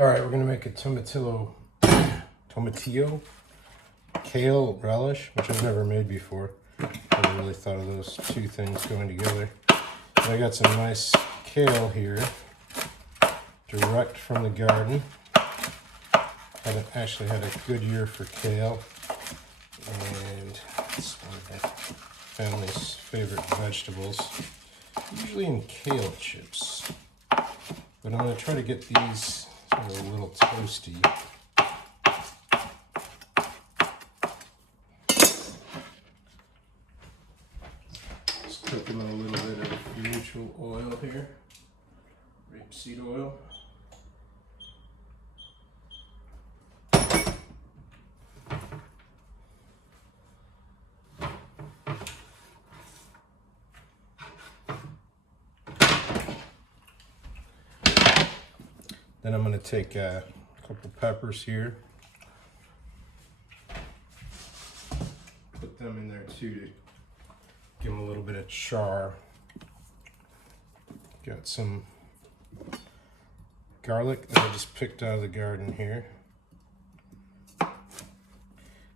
All right, we're gonna make a tomatillo, kale relish, which I've never made before. I never really thought of those two things going together. But I got some nice kale here, direct from the garden. Actually had a good year for kale, and it's one of my family's favorite vegetables, usually in kale chips. But I'm gonna try to get these sort of a little toasty. Just cook them in a little bit of neutral oil here, rapeseed oil. Then I'm going to take a couple peppers here, put them in there too to give them a little bit of char. Got some garlic that I just picked out of the garden here.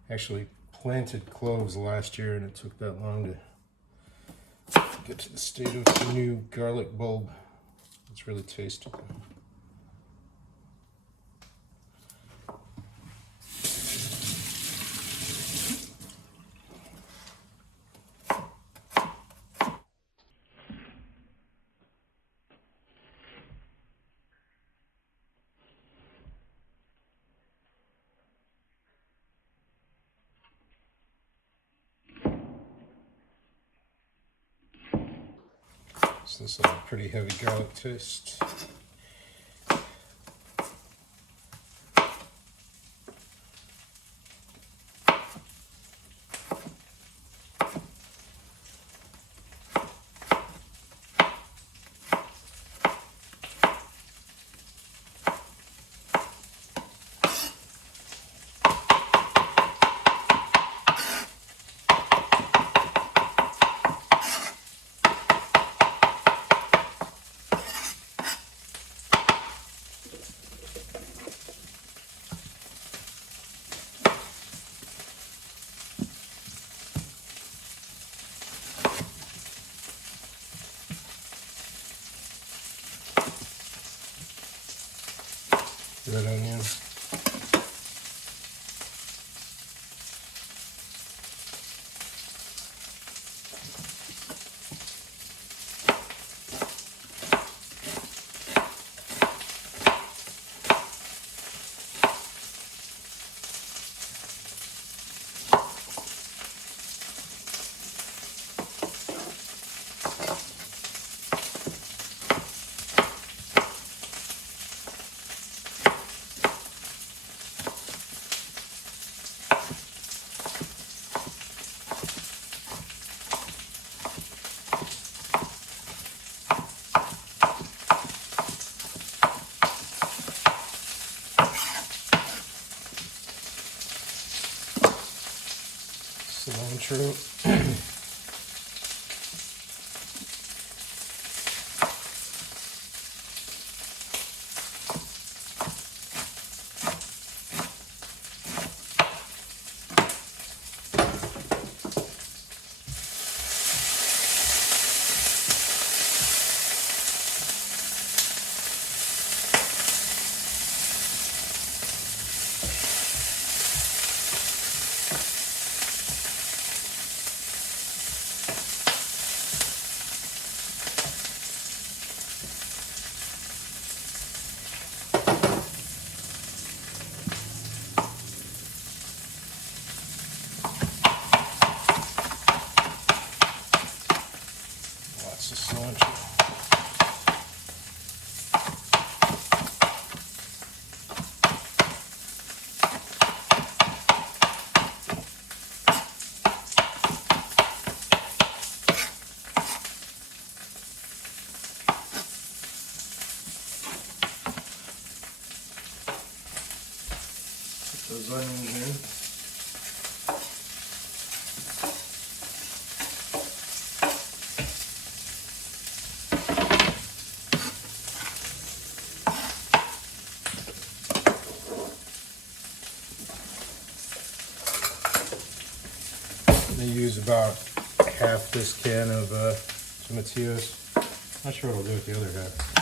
Actually planted cloves last year and it took that long to get to the state of the new garlic bulb. It's really tasty. So this is a pretty heavy garlic taste. Red onion. Cilantro. Lots of cilantro. Put those onions in. going to use about half this can of tomatillos. Not sure what I'll do with the other half.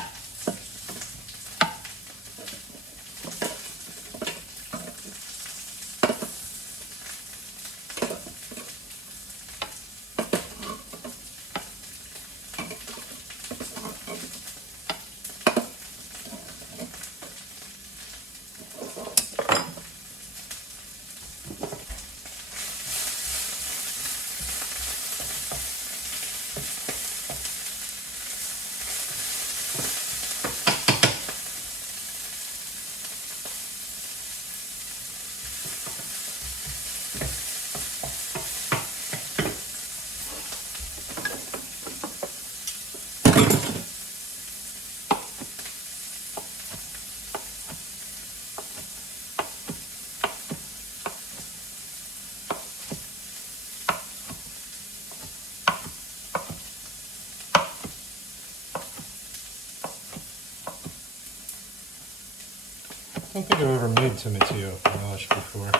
I don't think I've ever made tomatillo relish before.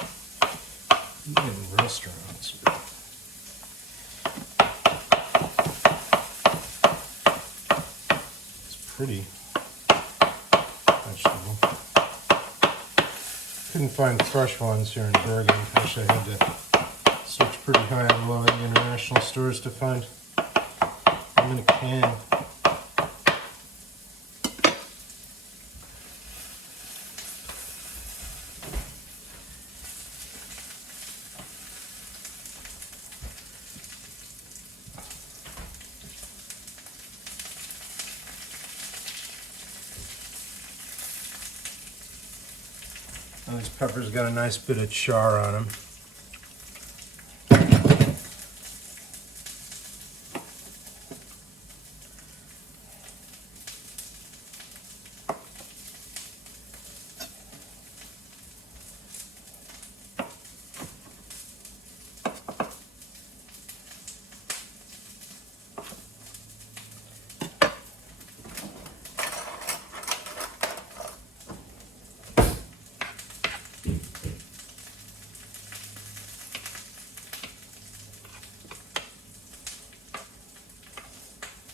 Maybe in restaurants. It's pretty vegetable. Couldn't find fresh ones here in Bergen. Actually, I had to search pretty high and low at the international stores to find them in a can. Oh, these peppers got a nice bit of char on them.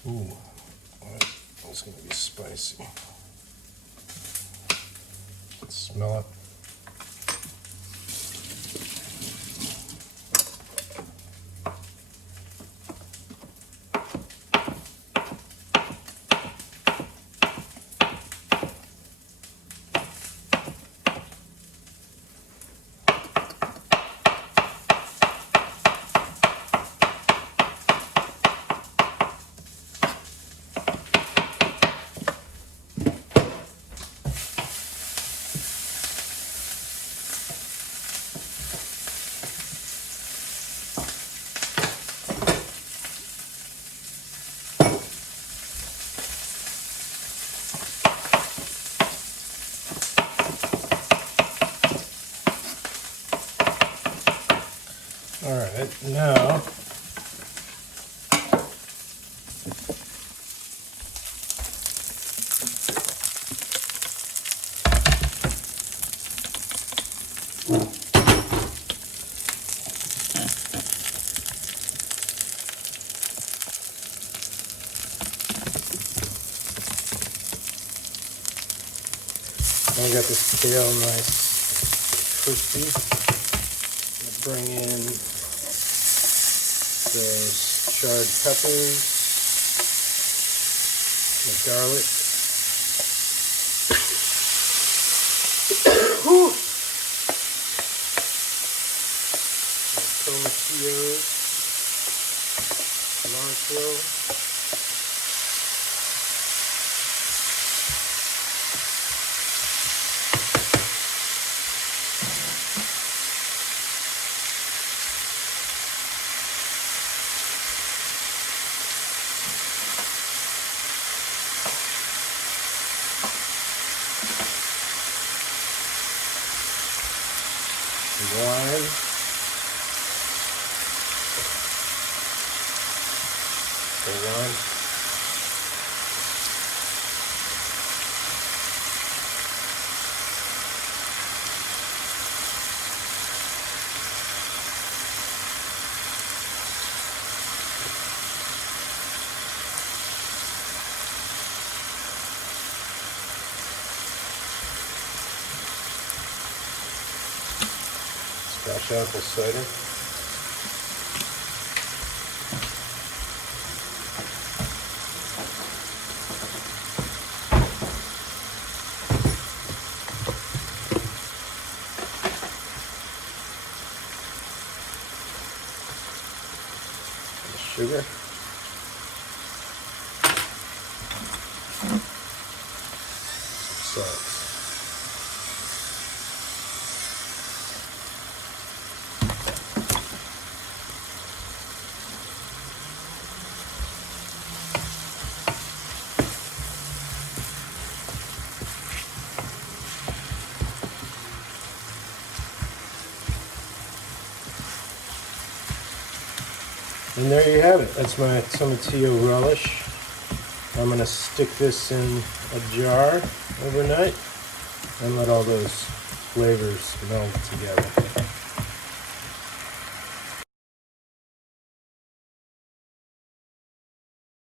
Ooh, that's gonna be spicy. Let's smell it. All right, now I got this kale nice crispy. Bring in those charred peppers, the garlic. The tomatillos, cilantro. Wine, the wine. fresh apple cider. Sugar. Salt. And there you have it. That's my Tomatillo relish. I'm going to stick this in a jar overnight and let all those flavors meld together.